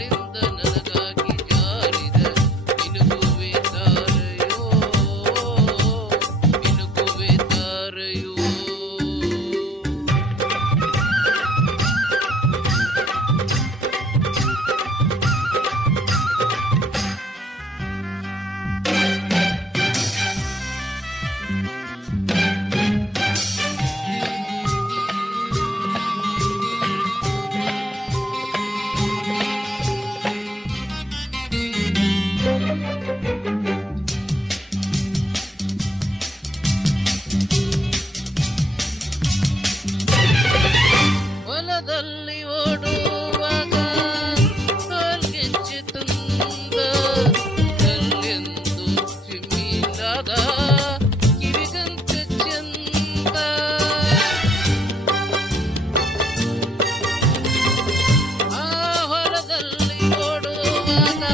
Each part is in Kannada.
ಬಾಳಿಂದ ನನಗಾಗಿ ಜಾರಿದ ಮಿನುಗುವೆ ತಾರೆಯೋ ಮಿನುಗುವೆ ತಾರೆಯೋ. ಹೊಲದಲ್ಲಿ ಓಡುವಾಗ ಕಾಲ್ಗೆಜ್ಜೆ ತಂದ ಕಲ್ಲೆಂದು ಚಿಮ್ಮಿದಾಗ ಕಿವಿಗಂತ ಚಂದ. ಆ ಹೊಲದಲ್ಲಿ ಓಡುವಾಗ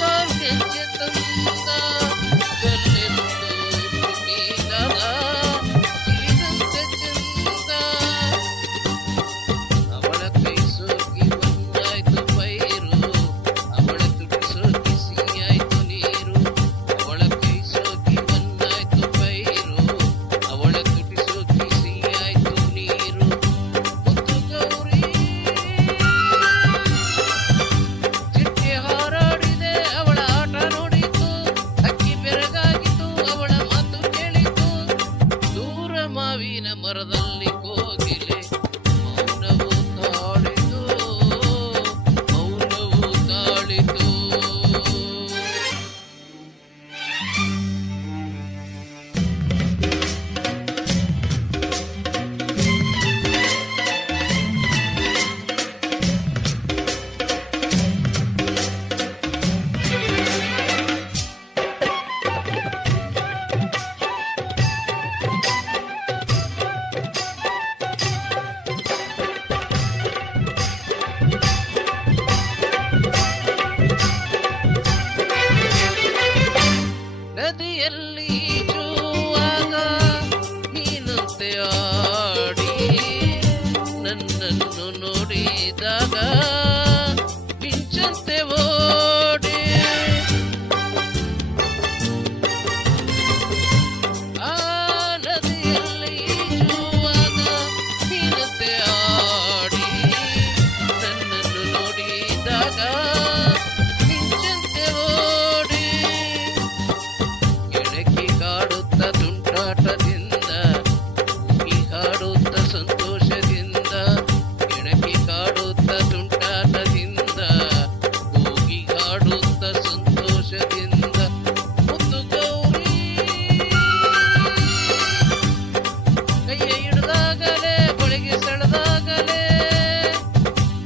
ಕಾಲ್ಗೆಜ್ಜೆ ತಂದ ಕಲ್ಲೆಂದು ಚಿಮ್ಮಿದಾಗ ಕಿವಿಗಂತ ಚಂದ. ಅವಳ ಕೈ ಸೋಕಿ ಬಂದಾಯ್ತು ಪೈರು, ಅವಳ ತುಟಿ ಸೋಕಿ ಸಿಹಿಯಾಯ್ತು ನೀರು. ಅವಳ ಕೈ ಸೋಕಿ ಬಂದಾಯ್ತು ಪೈರು, ಅವಳ ತುಟಿ ಸೋಕಿ ಸಿಹಿಯಾಯ್ತು ನೀರು. ಮುತ್ತು ಗೌರಿ ಚಿಟ್ಟೆ ಹಾರಾಡಿದೆ, ಅವಳ ಆಟ ನೋಡಿತು, ಅಕ್ಕಿ ಬೆರಗಾಗಿತು, ಅವಳ ಮಾತು ಕೇಳಿತು. ದೂರ ಮಾವಿನ ಮರದಲ್ಲಿ ಕೋಗಿಲೆ ಮೌನವು ತಾಳಿತು, ಮೌನವು ತಾಳಿತು. ನದಿಯಲ್ಲಿ ಈಜುವಾಗ ಮೀನಂತೆ ಆಡಿ ನನ್ನನ್ನು ನೋಡಿದಾಗ ಮಿಂಚಂತೆ ಓಡಿ. ಆ ನದಿಯಲ್ಲಿ ಈಜುವಾಗ ಮೀನಂತೆ ಆಡಿ ನನ್ನನ್ನು ನೋಡಿದಾಗ ಮಿಂಚಂತೆ ಓಡಿ. ಗೆಳಕಿ ಕಾಡುತ್ತ ತುಂಟಾಟದಿಂದ, ಕೂಗಿ ಹಾಡುತ್ತ ಸಂತೋಷದಿಂದ. ಗೆಳಕಿ ಕಾಡುತ್ತ ತುಂಟಾಟದಿಂದ, ಕೂಗಿ ಹಾಡುತ್ತ ಸಂತೋಷದಿಂದ. ಮುತ್ತು ಗೌರಿ ಕೈಯ ಹಿಡಿದಾಗಲೇ ಬಳಿಗೆ ಸೆಳೆದಾಗಲೇ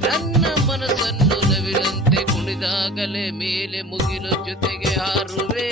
ನನ್ನ ಮನಸ್ಸನ್ನು ನವಿಲಂತೆ ಕುಣಿದಾಗಲೇ ಮೇಲೆ ಮುಗಿಲು ಜೊತೆಗೆ ಹಾರುವೆ.